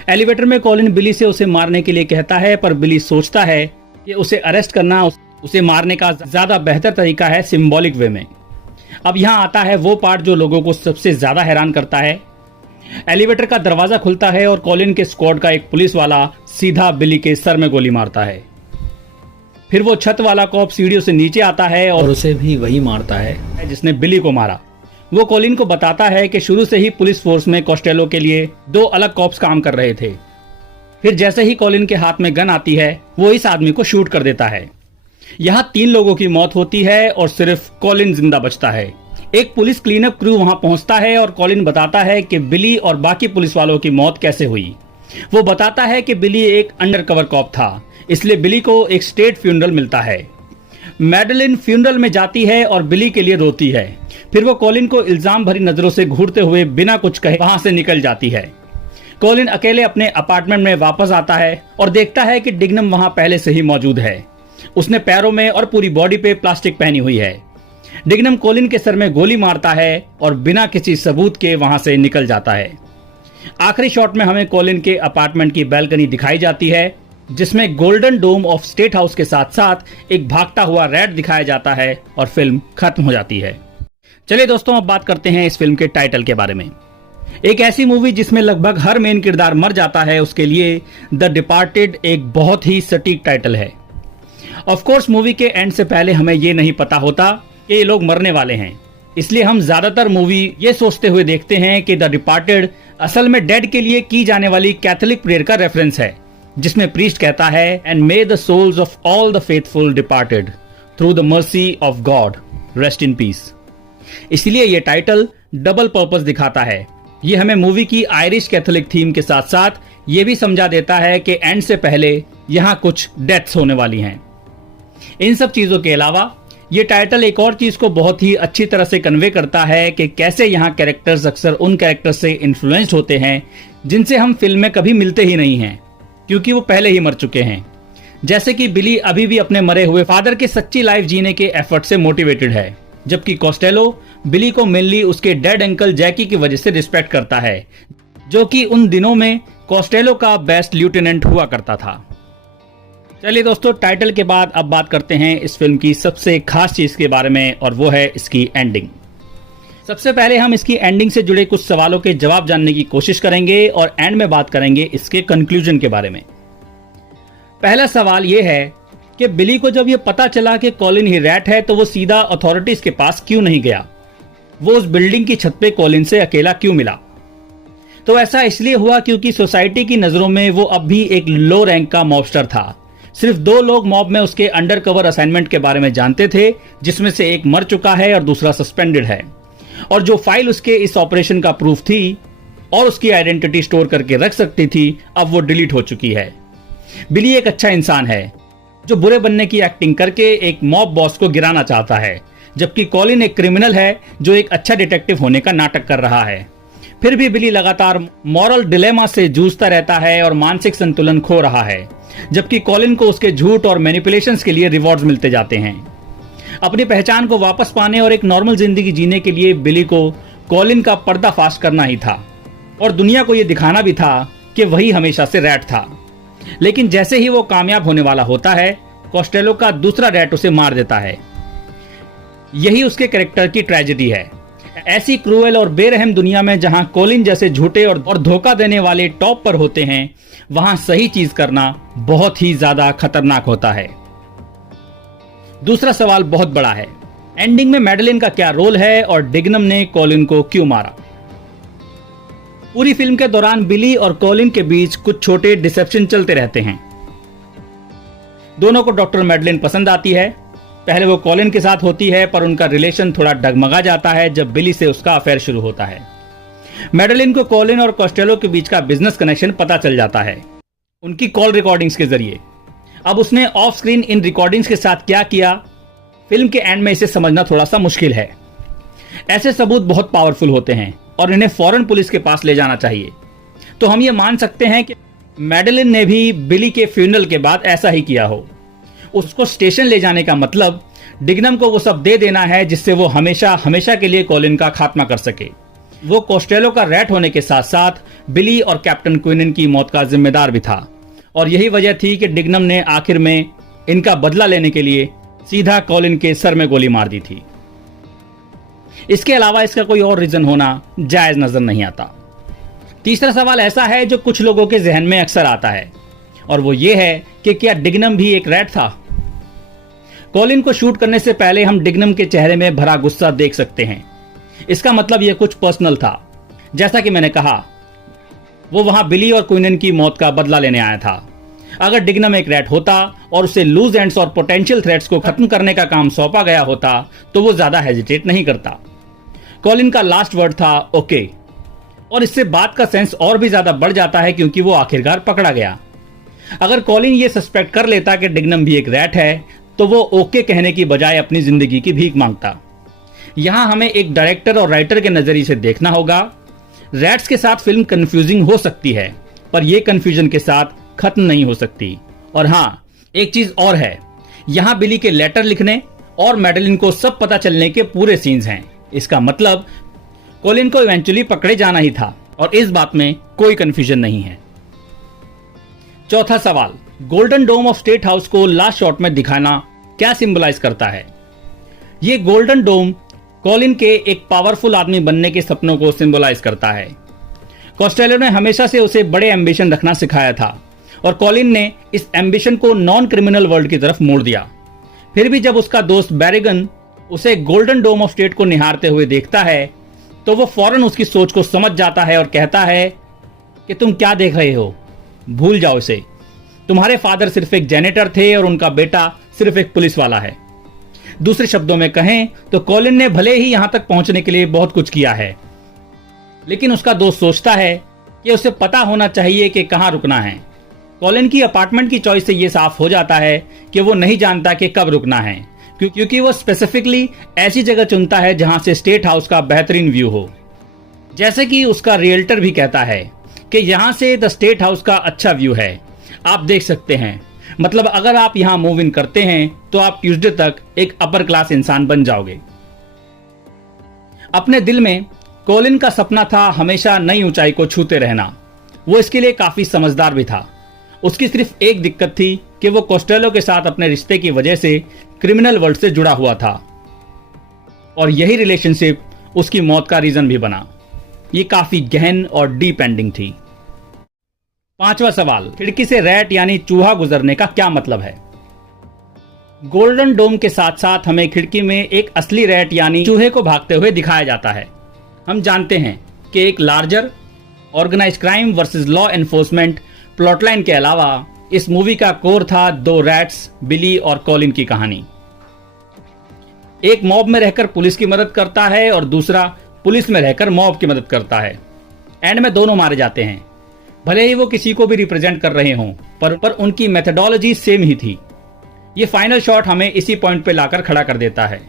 एलिवेटर में कॉलिन बिली से उसे मारने के लिए कहता है, पर बिली सोचता है कि उसे अरेस्ट करना उसे मारने का ज्यादा बेहतर तरीका है सिंबॉलिक वे में। अब यहां आता है वो पार्ट जो लोगों को सबसे ज्यादा हैरान करता है। एलिवेटर का दरवाजा खुलता है और कॉलिन के स्क्वाड का एक पुलिस वाला सीधा बिली के सर में गोली मारता है। फिर वो छत वाला कॉप सीढ़ियों से नीचे आता है और उसे भी वही मारता है जिसने बिली को मारा। वो कॉलिन को बताता है कि शुरू से ही पुलिस फोर्स में कॉस्टेलो के लिए 2 अलग कॉप्स काम कर रहे थे। फिर जैसे ही कॉलिन के हाथ में गन आती है वो इस आदमी को शूट कर देता है। यहाँ 3 लोगों की मौत होती है और सिर्फ कॉलिन जिंदा बचता है। एक पुलिस क्लीनअप क्रू वहां पहुंचता है और कॉलिन बताता है कि बिली और बाकी पुलिस वालों की मौत कैसे हुई। वो बताता है कि बिली एक अंडरकवर कॉप था, इसलिए बिली को एक स्टेट फ्यूनरल मिलता है। मैडलिन फ्यूनरल में जाती है और बिली के लिए रोती है। फिर वो कॉलिन को इल्जाम भरी नजरों से घूरते हुए बिना कुछ कहे वहां से निकल जाती है। कॉलिन अकेले अपने अपार्टमेंट में वापस आता है और देखता है कि डिग्नम वहां पहले से ही मौजूद है। उसने पैरों में और पूरी बॉडी पे प्लास्टिक पहनी हुई है। डिग्नम कॉलिन के सर में गोली मारता है और बिना किसी सबूत के वहां से निकल जाता है। आखिरी शॉट में हमें कॉलिन के अपार्टमेंट की बैल्कनी दिखाई जाती है, जिसमें golden dome of state house के साथ साथ एक भागता हुआ रैट दिखाया जाता है और फिल्म खत्म हो जाती है। चलिए दोस्तों, अब बात करते हैं इस फिल्म के टाइटल के बारे में। एक ऐसी मूवी जिसमें लगभग हर मेन किरदार मर जाता है, उसके लिए द डिपार्टेड एक बहुत ही सटीक टाइटल है। ऑफ कोर्स मूवी के एंड से पहले हमें ये नहीं पता होता कि ये लोग मरने वाले हैं, इसलिए हम ज्यादातर मूवी ये सोचते हुए देखते हैं कि द डिपार्टेड असल में डेड के लिए की जाने वाली कैथोलिक प्रेयर का रेफरेंस है, जिसमें प्रीस्ट कहता है, and may the souls of all the faithful departed through the mercy of God rest in peace. इसलिए ये टाइटल डबल पर्पस दिखाता है। ये हमें मूवी की आयरिश कैथोलिक थीम के साथ साथ ये भी समझा देता है कि एंड से पहले यहाँ कुछ डेथ्स होने वाली हैं। इन सब चीजों के अलावा ये टाइटल एक और चीज को बहुत ही अच्छी तरह से कन्वे करता है कि कैसे यहाँ कैरेक्टर्स अक्सर उन कैरेक्टर्स से इन्फ्लुएंस्ड होते हैं जिनसे हम फिल्म में कभी मिलते ही नहीं हैं, क्योंकि वो पहले ही मर चुके हैं। जैसे कि बिली अभी भी अपने मरे हुए फादर के सच्ची लाइफ जीने के एफर्ट से मोटिवेटेड है, जबकि कॉस्टेलो बिली को मेनली उसके डेड अंकल जैकी की वजह से रिस्पेक्ट करता है, जो कि उन दिनों में कॉस्टेलो का बेस्ट लिeutenant हुआ करता था। चलिए दोस्तों, टाइटल के बाद अब बात करते हैं इस फिल्म की सबसे खास चीज के बारे में, और वो है इसकी एंडिंग। सबसे पहले हम इसकी एंडिंग से जुड़े कुछ सवालों के जवाब जानने की कोशिश करेंगे और एंड में बात करेंगे इसके कंक्लूजन के बारे में। पहला सवाल यह है कि बिली को जब यह पता चला कि कॉलिन ही रैट है तो वो सीधा अथॉरिटीज के पास क्यों नहीं गया? वो उस बिल्डिंग की छत पे कॉलिन से अकेला क्यों मिला? तो ऐसा इसलिए हुआ क्योंकि सोसाइटी की नजरों में वो अब भी एक लो रैंक का मॉबस्टर था। सिर्फ 2 लोग मॉब में उसके अंडरकवर असाइनमेंट के बारे में जानते थे, जिसमें से एक मर चुका है और दूसरा सस्पेंडेड है, और जो फाइल उसके इस ऑपरेशन का प्रूफ थी और उसकी आइडेंटिटी स्टोर करके रख सकती थी, अब वो डिलीट हो चुकी है। बिली एक अच्छा इंसान है जो बुरे बनने की एक्टिंग करके एक मॉब बॉस को गिराना चाहता है, जबकि कॉलिन एक क्रिमिनल है जो एक अच्छा डिटेक्टिव होने का नाटक कर रहा है। फिर भी बिली लगातार मॉरल डिलेमा से जूझता रहता है और मानसिक संतुलन खो रहा है, जबकि कॉलिन को उसके झूठ और मैनिपुलेशंस के लिए रिवॉर्ड्स मिलते जाते हैं। अपनी पहचान को वापस पाने और एक नॉर्मल जिंदगी जीने के लिए बिली को कॉलिन का पर्दाफाश करना ही था और दुनिया को यह दिखाना भी था कि वही हमेशा से रैट था। लेकिन जैसे ही वो कामयाब होने वाला होता है, कॉस्टेलो का दूसरा रैट उसे मार देता है। यही उसके कैरेक्टर की ट्रेजेडी है। ऐसी क्रूएल और बेरहम दुनिया में जहां कॉलिन जैसे झूठे और धोखा देने वाले टॉप पर होते हैं, वहां सही चीज करना बहुत ही ज्यादा खतरनाक होता है। दूसरा सवाल बहुत बड़ा है, एंडिंग में मैडलिन का क्या रोल है और डिग्नम ने कॉलिन को क्यों मारा? पूरी फिल्म के दौरान बिली और कॉलिन के बीच कुछ छोटे डिसेप्शन चलते रहते हैं। दोनों को डॉक्टर मैडलिन पसंद आती है। पहले वो कॉलिन के साथ होती है, पर उनका रिलेशन थोड़ा डगमगा जाता है जब बिली से उसका अफेयर शुरू होता है। मैडलिन को कॉलिन और कॉस्टेलो के बीच का बिजनेस कनेक्शन पता चल जाता है उनकी कॉल रिकॉर्डिंग्स के जरिए। अब उसने ऑफ स्क्रीन इन रिकॉर्डिंग्स के साथ क्या किया, फिल्म के एंड में इसे समझना थोड़ा सा मुश्किल है। ऐसे सबूत बहुत पावरफुल होते हैं और इन्हें फौरन पुलिस के पास ले जाना चाहिए। तो हम ये मान सकते हैं कि मैडलिन ने भी बिली के फ्यूनरल के बाद ऐसा ही किया हो। उसको स्टेशन ले जाने का मतलब डिग्नम को वो सब दे देना है जिससे वो हमेशा हमेशा के लिए कॉलिन का खात्मा कर सके। वो कोस्टेलो का रैट होने के साथ साथ बिली और कैप्टन क्विनन की मौत का जिम्मेदार भी था, और यही वजह थी कि डिग्नम ने आखिर में इनका बदला लेने के लिए सीधा कॉलिन के सर में गोली मार दी थी। इसके अलावा इसका कोई और रीजन होना जायज नजर नहीं आता। तीसरा सवाल ऐसा है जो कुछ लोगों के जहन में अक्सर आता है, और वो ये है कि क्या डिग्नम भी एक रैट था। कॉलिन को शूट करने से पहले हम डिग्नम के चेहरे में भरा गुस्सा देख सकते हैं। इसका मतलब यह कुछ पर्सनल था। जैसा कि मैंने कहा, वो वहां बिली और क्विनन की मौत का बदला लेने आया था। अगर डिग्नम एक रैट होता और उसे लूज एंड्स और पोटेंशियल थ्रेट्स को खत्म करने का काम सौंपा गया होता तो वो ज्यादा हेजिटेट नहीं करता। कॉलिन का लास्ट वर्ड था ओके, और इससे बात का सेंस और भी ज्यादा बढ़ जाता है क्योंकि वो आखिरकार पकड़ा गया। अगर कॉलिन ये सस्पेक्ट कर लेता कि डिग्नम भी एक रैट है तो वो ओके कहने की बजाय अपनी जिंदगी की भीख मांगता। यहां हमें एक डायरेक्टर और राइटर के नजरिए से देखना होगा। रैट्स के साथ फिल्म कंफ्यूजिंग हो सकती है, पर यह कंफ्यूजन के साथ खत्म नहीं हो सकती। और हां, एक चीज और है, यहां बिली के लेटर लिखने और मैडलिन को सब पता चलने के पूरे सीन्स हैं। इसका मतलब कॉलिन को इवेंचुअली पकड़े जाना ही था, और इस बात में कोई कंफ्यूजन नहीं है। चौथा सवाल, golden dome of state house को लास्ट शॉट में दिखाना क्या सिंबलाइज करता है। ये गोल्डन डोम कॉलिन के एक पावरफुल आदमी बनने के सपनों को सिंबलाइज करता है। कॉस्टेलो ने हमेशा से उसे बड़े एम्बिशन रखना सिखाया था, और कॉलिन ने इस एम्बिशन को नॉन क्रिमिनल वर्ल्ड की तरफ मोड़ दिया। फिर भी जब उसका दोस्त बैरिगन उसे गोल्डन डोम ऑफ स्टेट को निहारते हुए देखता है तो वो फौरन उसकी सोच को समझ जाता है और कहता है कि तुम क्या देख रहे हो, भूल जाओ इसे। तुम्हारे फादर सिर्फ एक जेनेटर थे और उनका बेटा सिर्फ एक पुलिस वाला है। दूसरे शब्दों में कहें तो कॉलिन ने भले ही यहां तक पहुंचने के लिए बहुत कुछ किया है, लेकिन उसका दोस्त सोचता है कि उसे पता होना चाहिए कि कहां रुकना है। कॉलिन की अपार्टमेंट की चॉइस से यह साफ हो जाता है कि वो नहीं जानता कि कब रुकना है, क्योंकि वो स्पेसिफिकली ऐसी जगह चुनता है जहां से स्टेट हाउस का बेहतरीन व्यू हो। जैसे कि उसका रियल्टर भी कहता है कि यहां से द स्टेट हाउस का अच्छा व्यू है, आप देख सकते हैं। मतलब अगर आप यहां मूव इन करते हैं तो आप ट्यूसडे तक एक अपर क्लास इंसान बन जाओगे। अपने दिल में कॉलिन का सपना था हमेशा नई ऊंचाई को छूते रहना। वो इसके लिए काफी समझदार भी था। उसकी सिर्फ एक दिक्कत थी कि वो कोस्टेलो के साथ अपने रिश्ते की वजह से क्रिमिनल वर्ल्ड से जुड़ा हुआ था, और यही रिलेशनशिप उसकी मौत का रीजन भी बना। ये काफी गहन और डीप एंडिंग थी। पांचवा सवाल, खिड़की से रैट यानी चूहा गुजरने का क्या मतलब है। गोल्डन डोम के साथ साथ हमें खिड़की में एक असली रैट यानी चूहे को भागते हुए दिखाया जाता है। हम जानते हैं कि एक larger organised crime versus law enforcement plotline के अलावा इस मूवी का कोर था दो रैट्स, बिली और कॉलिन की कहानी। एक मॉब में रहकर पुलिस की मदद करता है और दूसरा पुलिस में रहकर मॉब की मदद करता है। एंड में दोनों मारे जाते हैं, भले ही वो किसी को भी रिप्रेजेंट कर रहे हों, पर उनकी मेथोडोलॉजी सेम ही थी। ये फाइनल शॉट हमें इसी पॉइंट पे लाकर खड़ा कर देता है।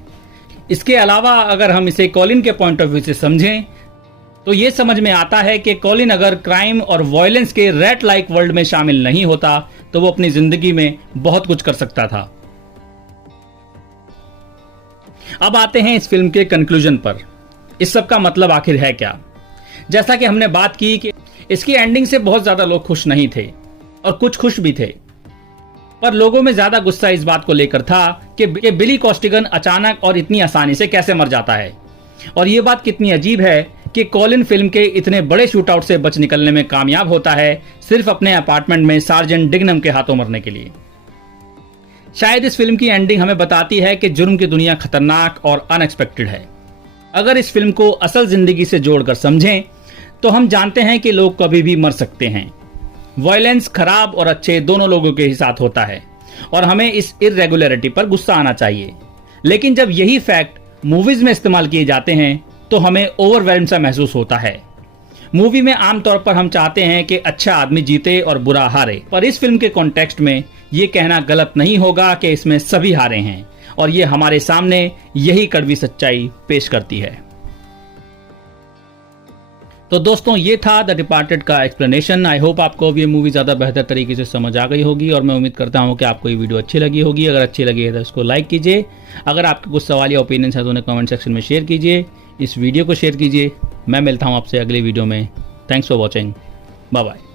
इसके अलावा अगर हम इसे कॉलिन के पॉइंट ऑफ व्यू से समझें तो ये समझ में आता है कि कॉलिन अगर क्राइम और वायलेंस के रैट लाइक वर्ल्ड में शामिल नहीं होता तो वो अपनी जिंदगी में बहुत कुछ कर सकता था। अब आते हैं इस फिल्म के कंक्लूजन पर। इस सब का मतलब आखिर है क्या। जैसा कि हमने बात की कि इसकी एंडिंग से बहुत ज्यादा लोग खुश नहीं थे और कुछ खुश भी थे, पर लोगों में ज्यादा गुस्सा इस बात को लेकर था कि बिली कॉस्टिगन अचानक और इतनी आसानी से कैसे मर जाता है। और यह बात कितनी अजीब है कि कॉलिन फिल्म के इतने बड़े शूटआउट से बच निकलने में कामयाब होता है सिर्फ अपने अपार्टमेंट में सार्जेंट डिग्नम के हाथों मरने के लिए। शायद इस फिल्म की एंडिंग हमें बताती है कि जुर्म की दुनिया खतरनाक और अनएक्सपेक्टेड है। अगर इस फिल्म को असल जिंदगी से जोड़कर समझें तो हम जानते हैं कि लोग कभी भी मर सकते हैं। वायलेंस खराब और अच्छे दोनों लोगों के ही साथ होता है और हमें इस इर्रेगुलरिटी पर गुस्सा आना चाहिए। लेकिन जब यही फैक्ट मूवीज में इस्तेमाल किए जाते हैं तो हमें ओवरवेल्म सा महसूस होता है। मूवी में आमतौर पर हम चाहते हैं कि अच्छा आदमी जीते और बुरा हारे, पर इस फिल्म के कॉन्टेक्स्ट में ये कहना गलत नहीं होगा कि इसमें सभी हारे हैं और ये हमारे सामने यही कड़वी सच्चाई पेश करती है। तो दोस्तों, ये था द डिपार्टेड का एक्सप्लेनेशन। आई होप आपको अब ये मूवी ज़्यादा बेहतर तरीके से समझ आ गई होगी और मैं उम्मीद करता हूँ कि आपको ये वीडियो अच्छी लगी होगी। अगर अच्छी लगी है तो इसको लाइक कीजिए। अगर आपके कुछ सवाल या ओपिनियंस है तो उन्हें कमेंट सेक्शन में शेयर कीजिए। इस वीडियो को शेयर कीजिए। मैं मिलता हूँ आपसे अगले वीडियो में। Thanks for watching. Bye bye.